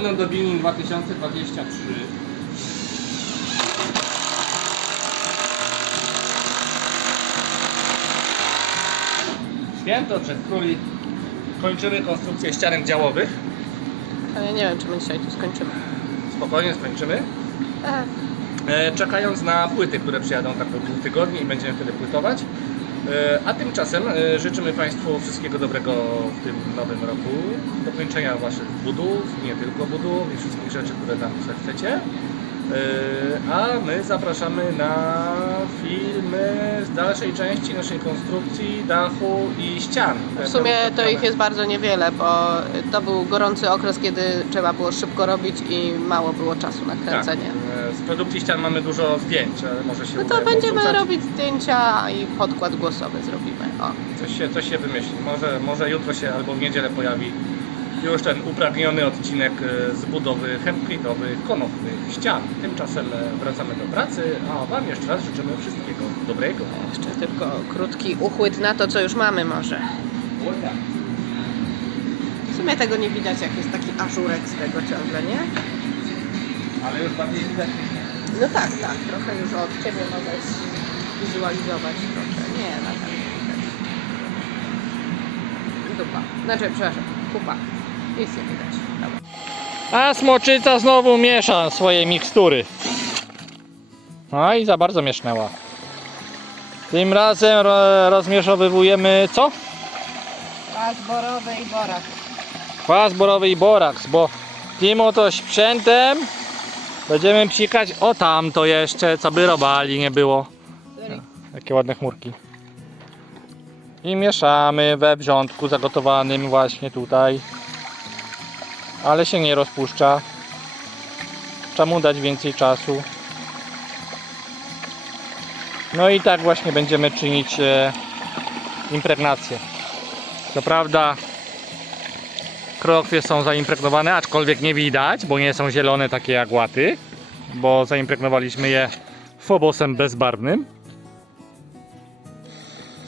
Anno Domini 2023 Święto Trzech Króli kończymy konstrukcję ścianek działowych. Ale ja nie wiem, czy my dzisiaj tu skończymy. Spokojnie skończymy. E, czekając na płyty, które przyjadą tak do dwóch tygodni i będziemy wtedy płytować. E, a tymczasem e, życzymy Państwu wszystkiego dobrego w tym nowym roku, dokończenia Waszych budów, nie tylko budów i wszystkich rzeczy, które tam chcecie. E, a my zapraszamy na filmy z dalszej części naszej konstrukcji, dachu i ścian. W sumie to ich jest bardzo niewiele, bo to był gorący okres, kiedy trzeba było szybko robić i mało było czasu na kręcenie. Tak. Z produkcji ścian mamy dużo zdjęć, ale może się No uda to będziemy robić zdjęcia i podkład głosowy zrobimy. O. Coś się, coś się wymyśli. Może, może jutro się albo w niedzielę pojawi już ten upragniony odcinek e, z budowy chemklitowych, konopnych ścian. Tymczasem e, wracamy do pracy, a Wam jeszcze raz życzymy wszystkiego dobrego. Jeszcze tylko krótki uchwyt na to, co już mamy może. W sumie tego nie widać, jak jest taki ażurek z tego ciągle, nie? Ale już bardziej widać. No tak, tak. Trochę już od Ciebie mogę wizualizować trochę. Nie, na nie widać. Dupa. Znaczy, przepraszam, kupa. Nic nie widać. Dobra. A smoczyca znowu miesza swoje mikstury. No i za bardzo miesznęła. Tym razem ro, rozmieszowywujemy co? Pas borowy i borak. Kwas borowy i boraks, bo tym oto sprzętem będziemy psikać o tamto jeszcze, co by robali nie było. Jakie ładne chmurki. I mieszamy we wrzątku zagotowanym właśnie tutaj. Ale się nie rozpuszcza. Trzeba mu dać więcej czasu. No i tak właśnie będziemy czynić e, impregnację. Co prawda krokwie są zaimpregnowane, aczkolwiek nie widać, bo nie są zielone takie jak łaty, bo zaimpregnowaliśmy je fobosem bezbarwnym.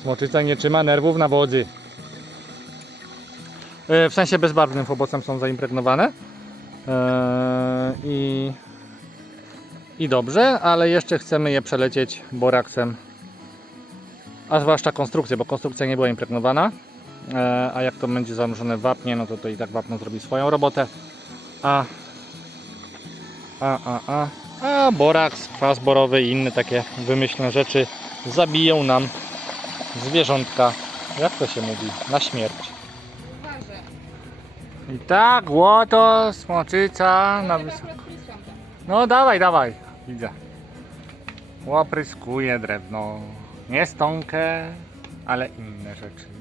Smoczyca nie trzyma nerwów na wodzy. E, W sensie bezbarwnym fobosem są zaimpregnowane. E, I, I dobrze, ale jeszcze chcemy je przelecieć boraksem. A zwłaszcza konstrukcję, bo konstrukcja nie była impregnowana. E, A jak to będzie zanurzone w wapnie, no to to i tak wapno zrobi swoją robotę. A, a, a, a, a boraks, kwas borowy i inne takie wymyślne rzeczy zabiją nam zwierzątka, jak to się mówi, na śmierć. I tak, łoto, smoczyca na wysoko. No dawaj, dawaj, widzę. Łopryskuje drewno. Nie stąkę, ale inne rzeczy.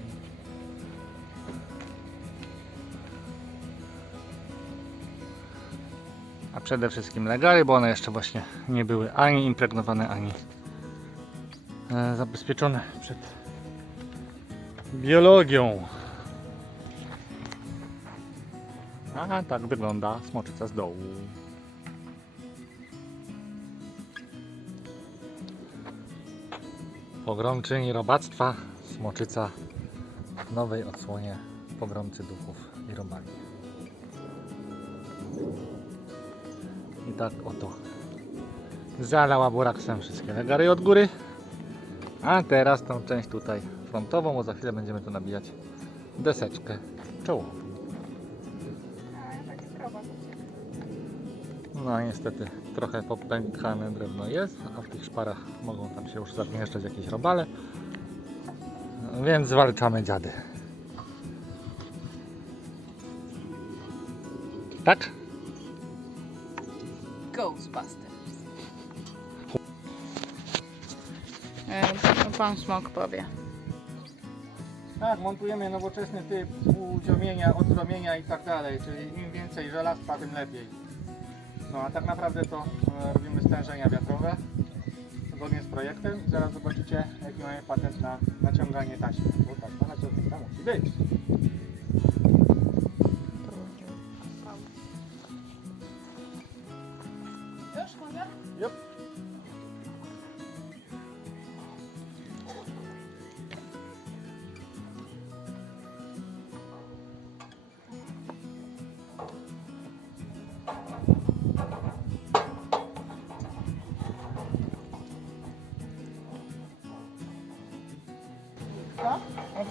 A przede wszystkim legary, bo one jeszcze właśnie nie były ani impregnowane, ani e, zabezpieczone przed biologią. A tak wygląda smoczyca z dołu. Pogromczyni robactwa, smoczyca w nowej odsłonie pogromcy duchów i robali. I tak oto zalała buraksem wszystkie legary od góry. A teraz tą część tutaj frontową, bo za chwilę będziemy tu nabijać deseczkę czołową. No niestety trochę popękane drewno jest, a w tych szparach mogą tam się już zamieszczać jakieś robale. Więc zwalczamy dziady. Tak? Ghostbusters. E, Pan Smok powie. Tak, montujemy nowoczesny typ udziomienia, odzromienia i tak dalej, czyli im więcej żelastwa, tym lepiej. No a tak naprawdę to e, robimy stężenia wiatrowe zgodnie z projektem. Zaraz zobaczycie jaki mamy patent na naciąganie taśmy, bo taśma naciągnięta musi być.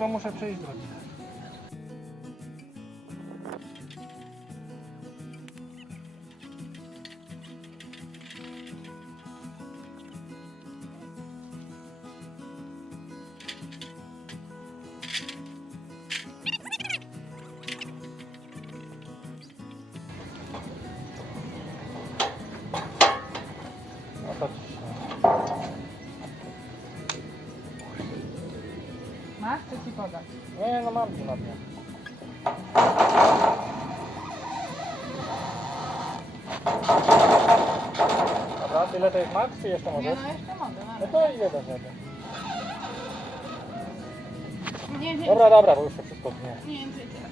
Jutro muszę przejść drogi. Dobra, tyle to jest max, czy jeszcze Nie, możesz? no jeszcze mogę. No to ile dasz radę? Nie, nie, Dobra, dobra, bo już to wszystko dnie. nie więcej tyle.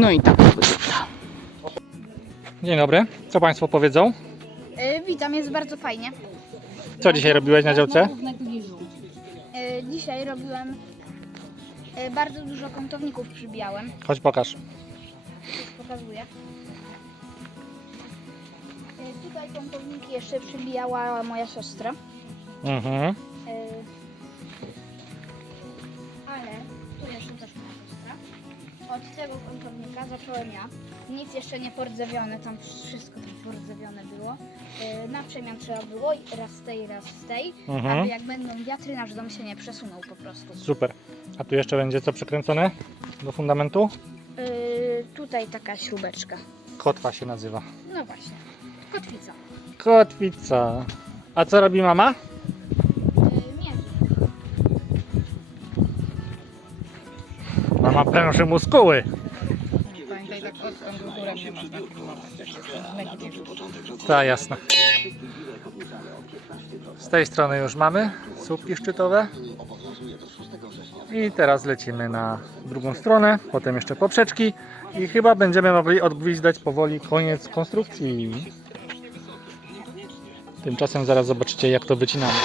No i tak to wygląda. Dzień dobry, co Państwo powiedzą? E, Witam, jest bardzo fajnie. Co dzisiaj robiłeś na działce? E, Dzisiaj robiłem e, bardzo dużo kątowników przybijałem. Chodź pokaż. Pokazuję. Tutaj kątowniki jeszcze przybijała moja siostra. Mhm. Od tego kątownika zacząłem ja. Nic jeszcze nie pordzewione, tam wszystko tam pordzewione było. E, Na przemian trzeba było i raz z tej, raz z tej. Mhm. Aby jak będą wiatry, nasz dom się nie przesunął po prostu. Super. A tu jeszcze będzie co przykręcone do fundamentu? Yy, tutaj taka śrubeczka. Kotwa się nazywa. No właśnie. Kotwica. Kotwica. A co robi mama? Mama pręży muskuły. Pamiętaj. Z tej strony już mamy słupki szczytowe. I teraz lecimy na drugą stronę, potem jeszcze poprzeczki i chyba będziemy mogli odgwizdać powoli koniec konstrukcji. Tymczasem zaraz zobaczycie jak to wycinamy.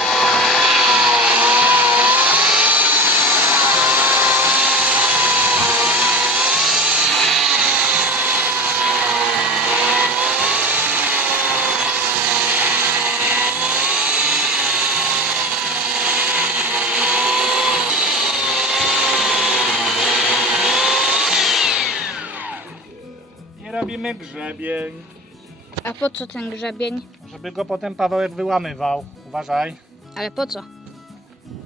I robimy grzebień, A po co ten grzebień? żeby go potem Pawełek wyłamywał. Uważaj, Ale po co?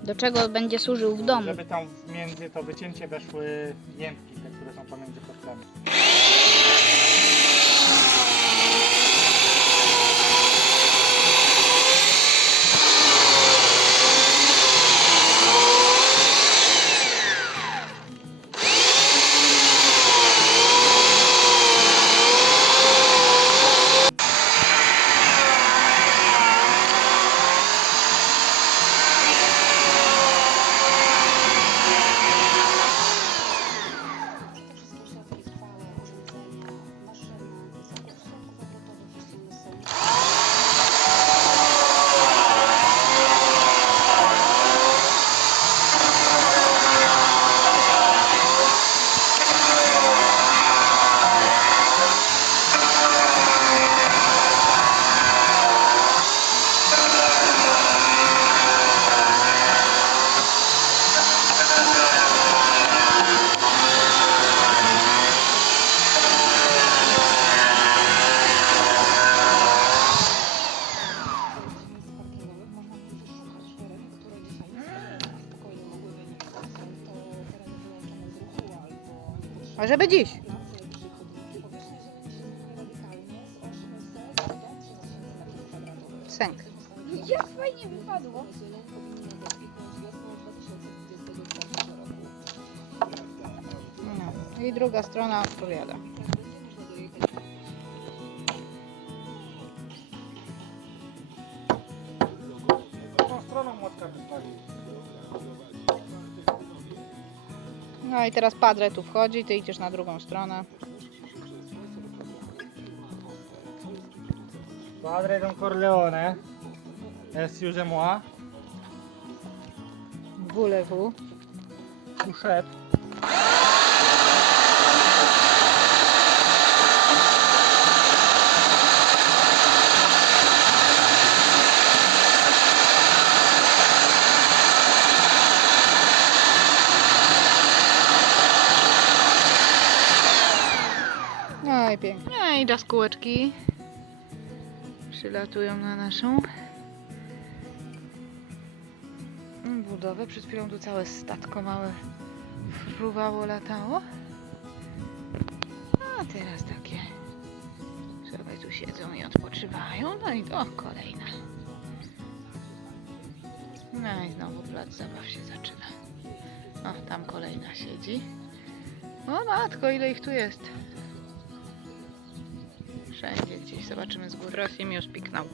Do czego będzie służył w domu? żeby tam między to wycięcie weszły jętki, te które są pomiędzy kostkami. Żeby dziś. Sęk. Jak fajnie wypadło. No. I druga strona. No i teraz Padre tu wchodzi, ty idziesz na drugą stronę. Padre Don Corleone. Excusez-moi. Voulez-vous? Uszedł. No i pięknie. No i jaskółeczki przylatują na naszą budowę. Przed chwilą tu całe statko małe fruwało, latało. A teraz takie sobie tu siedzą i odpoczywają. No i o, kolejna. No i znowu plac zabaw się zaczyna. O, tam kolejna siedzi. O matko, ile ich tu jest. Wszędzie gdzieś zobaczymy z góry. Rosimius piknął.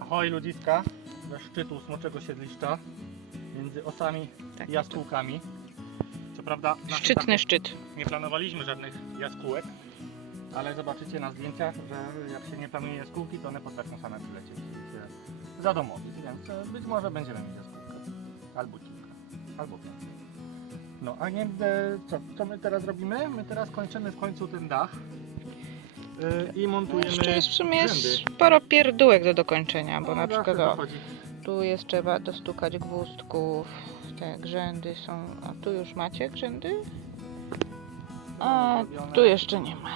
Ahoj ludziska, ze szczytu smoczego siedliszcza, między osami Tak, i jaskółkami. Co prawda na Szczytny szczyt. nie planowaliśmy żadnych jaskółek, ale zobaczycie na zdjęciach, że jak się nie planuje jaskółki, to one potrafią same przylecieć i się zadomowić, więc e, być może będziemy mieć jaskółkę. Albo kilka, albo więcej. No a nie e, co, co my teraz robimy? My teraz kończymy w końcu ten dach i montujemy Jeszcze jest w sumie jest rzędy. sporo pierdółek do dokończenia, bo No, na przykład o, tu jest trzeba dostukać gwózdków, te grzędy są, a tu już macie grzędy? A tu jeszcze nie ma.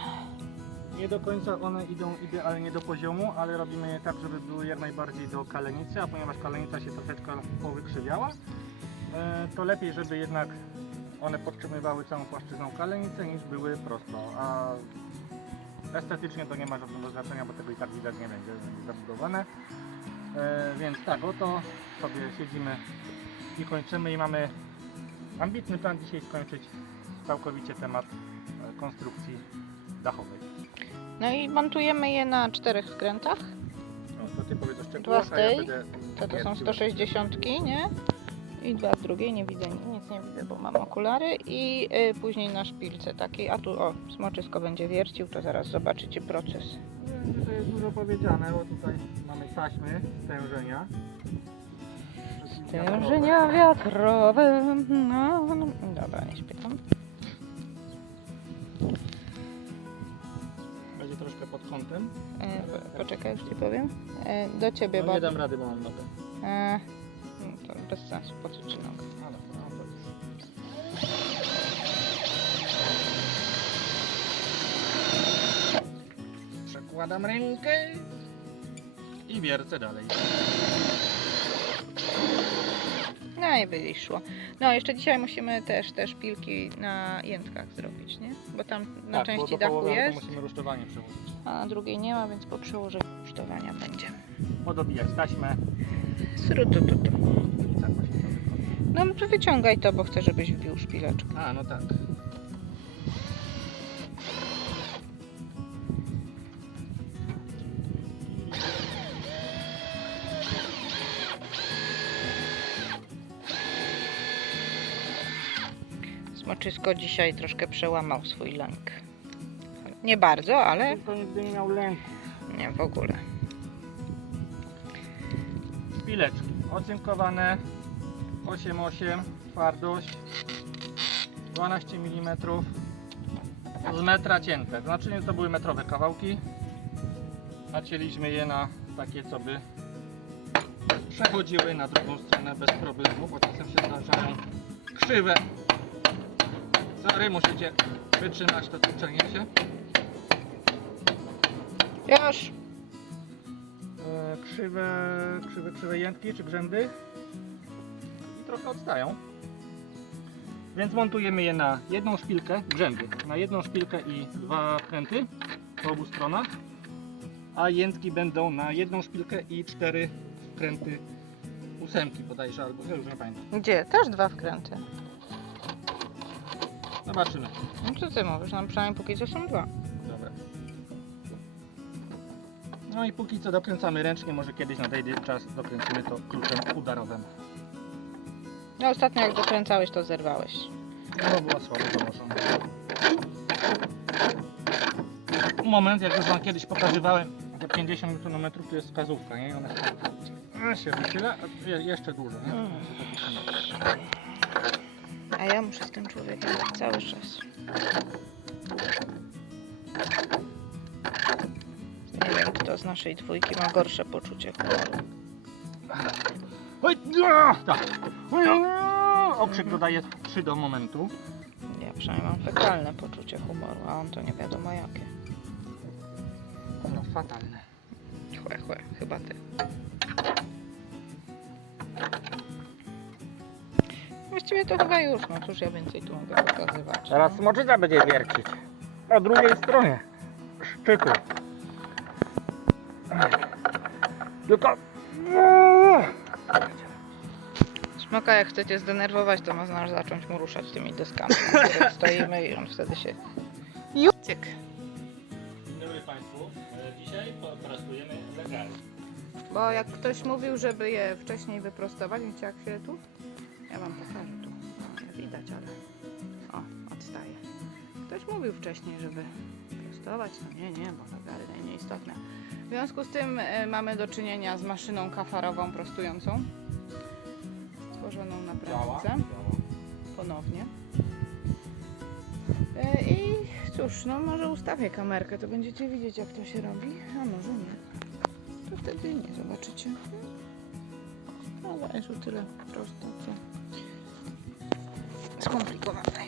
Nie do końca one idą idealnie do poziomu, ale robimy je tak, żeby były jak najbardziej do kalenicy, a ponieważ kalenica się troszeczkę powykrzywiała, e, to lepiej, żeby jednak one podtrzymywały całą płaszczyzną kalenicę niż były prosto, a estetycznie to nie ma żadnego znaczenia, bo tego i tak widać nie będzie, będzie zabudowane. E, Więc tak, oto sobie siedzimy i kończymy i mamy ambitny plan dzisiaj skończyć całkowicie temat e, konstrukcji dachowej. No i montujemy je na czterech skrętach. No to ty powiedz o Dwa z a ja tej, będę To, to są wiercił. 160, nie? I dwa z drugiej, nie widzę, nic nie widzę, bo mam okulary. I y, później na szpilce takiej, a tu o, smoczysko będzie wiercił, to zaraz zobaczycie proces. Wiem, że to jest dużo powiedziane, bo tutaj mamy taśmy stężenia. Stężenia wiatrowe. No, no. Dobra, nie śpiewam. Będzie troszkę pod kątem. E, po- poczekaj, już ci powiem. E, do ciebie, No, bo... nie dam rady, bo mam nogę. E, to bez sensu, po co ci nogę? No no. Przekładam rękę i wiercę dalej. No i wyszło. No, jeszcze dzisiaj musimy też te szpilki na jętkach zrobić, nie? Bo tam na tak, części bo do dachu połowy jest, To musimy rusztowanie przełożyć. a na drugiej nie ma, więc po przełożeniu rusztowania będzie. Podobijać taśmę Srutututu. No to wyciągaj to, bo chcę, żebyś wbił szpileczkę. A, no tak. Smoczysko dzisiaj troszkę przełamał swój lęk. Nie bardzo, ale To nigdy nie miał lęku. nie w ogóle. Szpileczki ocynkowane 8,8 twardość 12 mm z metra cięte. Znaczy to były metrowe kawałki. Nacięliśmy je na takie, co by przechodziły na drugą stronę bez problemu, bo czasem się zdarzają krzywe. Sorry, musicie wytrzymać to tłuczenie się. Już! Krzywe, krzywe, krzywe jętki czy grzędy i trochę odstają. Więc montujemy je na jedną szpilkę, grzędy, na jedną szpilkę i dwa kręty po obu stronach, a jętki będą na jedną szpilkę i cztery kręty ósemki bodajże, albo ja już nie pamiętam. Gdzie? Też dwa wkręty. Zobaczymy. No co ty mówisz? No przynajmniej póki co są dwa. No i póki co dokręcamy ręcznie, może kiedyś nadejdzie czas, dokręcimy to kluczem udarowym. No ostatnio jak dokręcałeś to zerwałeś. No była słabo założona. Moment, jak już Wam kiedyś pokazywałem, te 50 Nm to jest wskazówka, nie? I Ona się, ona się wychyla, a je- jeszcze dużo, nie? Mm. A ja muszę z tym człowiekiem cały czas. Z naszej dwójki ma gorsze poczucie humoru. Oj, ja! Tak. Ja! Okrzyk dodaje 3 do momentu. Ja przynajmniej mam fekalne poczucie humoru, a on to nie wiadomo jakie. No, fatalne. Chłe, chłe, chyba ty. Właściwie to chyba już, no cóż ja więcej tu mogę pokazywać. Teraz no. smoczyca będzie wiercić. Po drugiej stronie szczytu. Tylko... Smoka jak chcecie zdenerwować, to można zacząć mu ruszać tymi deskami, na których stoimy i on wtedy się... Jucyk! Dzień dobry Państwu. Dzisiaj pracujemy legalnie. Bo jak ktoś mówił, żeby je wcześniej wyprostować, widzicie jak się tu? Ja wam pokażę tu. Nie widać, ale... O, odstaje. Ktoś mówił wcześniej, żeby prostować, no nie, nie, bo nagary nieistotne. W związku z tym e, mamy do czynienia z maszyną kafarową prostującą. Stworzoną na prędce. Ponownie. E, I cóż, no może ustawię kamerkę, to będziecie widzieć jak to się robi, a może nie. To wtedy nie zobaczycie. No jest o tyle prosto, co skomplikowane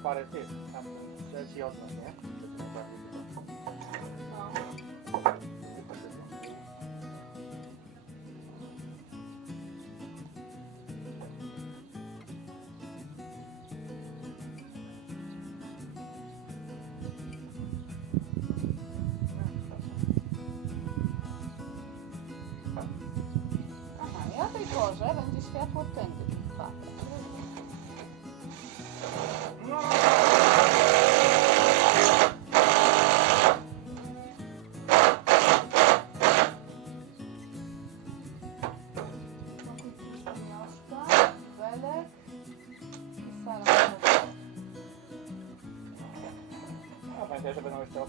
Za parę tych, tam trzeci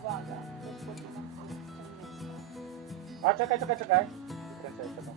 Uwaga, A czekaj, czekaj, czekaj. Kręcę jeszcze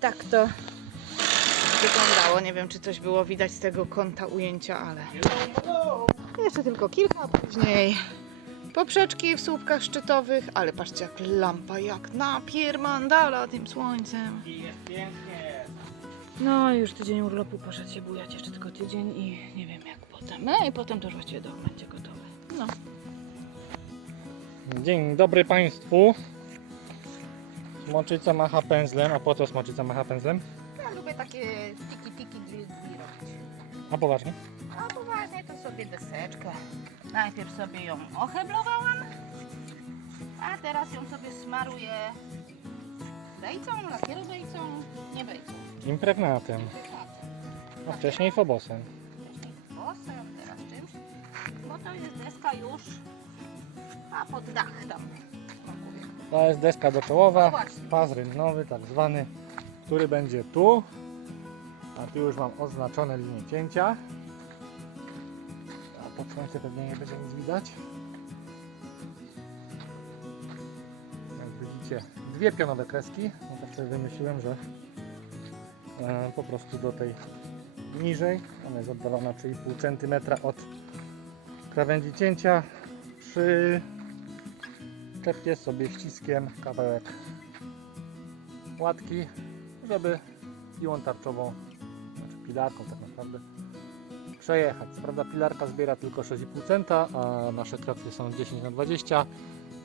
tak to wyglądało. Nie wiem, czy coś było widać z tego kąta ujęcia, ale jeszcze tylko kilka, później poprzeczki w słupkach szczytowych, ale patrzcie jak lampa, jak napiermandala tym słońcem. Jest pięknie. No już tydzień urlopu poszedł się bujać, jeszcze tylko tydzień i nie wiem jak potem. No i potem to już właściwie dom będzie gotowy. No. Dzień dobry Państwu. Smoczyca macha pędzlem. A po co smoczyca macha pędzlem? Ja lubię takie tiki tiki drill robić. A poważnie? A poważnie to sobie deseczkę. Najpierw sobie ją oheblowałam, a teraz ją sobie smaruję bejcą, lakierobejcą, nie bejcą. Impregnatem. A wcześniej fobosem. Wcześniej włosem, teraz czymś, bo to jest deska już, a pod dach tam. To jest deska No doczołowa. właśnie. Pas rynnowy, tak zwany, który będzie tu. A tu już mam oznaczone linie cięcia. A pod słońce pewnie nie będzie nic widać. Jak widzicie, dwie pionowe kreski. No tak sobie wymyśliłem, że e, po prostu do tej niżej, ona jest oddalona 3,5 cm od krawędzi cięcia. Przy czepie sobie ściskiem kawałek łatki, żeby piłą tarczową, znaczy pilarką tak naprawdę, przejechać. Prawda pilarka zbiera tylko 6,5 centa, a nasze krokwie są 10 na 20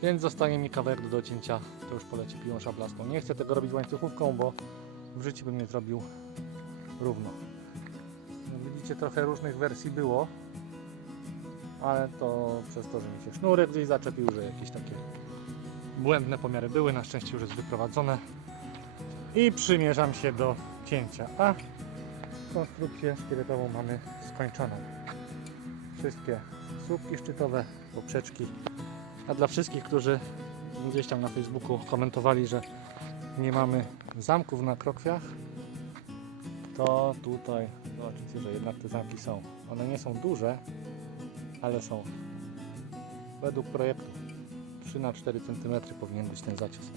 więc zostanie mi kawałek do docięcia, to już poleci piłą szablastą. Nie chcę tego robić łańcuchówką, bo w życiu bym nie zrobił równo. Jak Widzicie, trochę różnych wersji było, ale to przez to, że mi się sznurek gdzieś zaczepił, że jakieś takie błędne pomiary były, na szczęście już jest wyprowadzone. I przymierzam się do cięcia, a konstrukcję szkieletową mamy skończoną. Wszystkie słupki szczytowe, poprzeczki, a dla wszystkich, którzy gdzieś tam na Facebooku komentowali, że nie mamy zamków na krokwiach, to tutaj zobaczycie, że jednak te zamki są. One nie są duże, ale są. Według projektu 3 na 4 cm powinien być ten zacisk.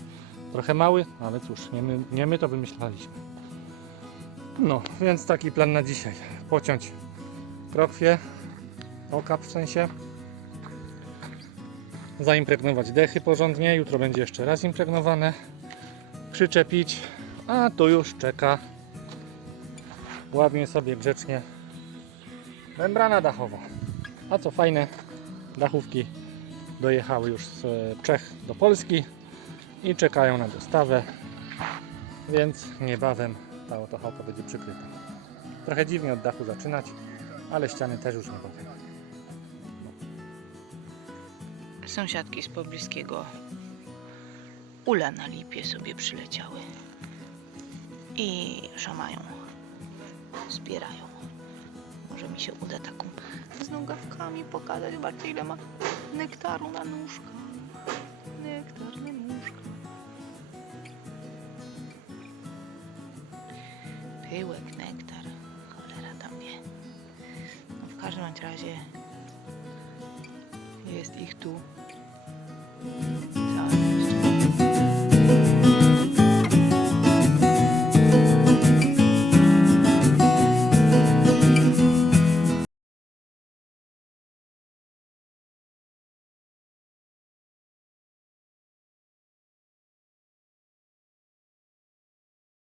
Trochę mały, ale cóż, nie my, nie my to wymyślaliśmy. No, więc taki plan na dzisiaj. Pociąć krokwie, okap w sensie, zaimpregnować dechy porządnie, jutro będzie jeszcze raz impregnowane, przyczepić, a tu już czeka ładnie sobie grzecznie membrana dachowa. A co fajne, dachówki dojechały już z e, Czech do Polski i czekają na dostawę, więc niebawem ta oto chałupka będzie przykryta. Trochę dziwnie od dachu zaczynać, ale ściany też już niebawem. Sąsiadki z pobliskiego ula na lipie sobie przyleciały i szamają, zbierają. Może mi się uda taką z nogawkami pokazać. Zobaczcie ile ma nektaru na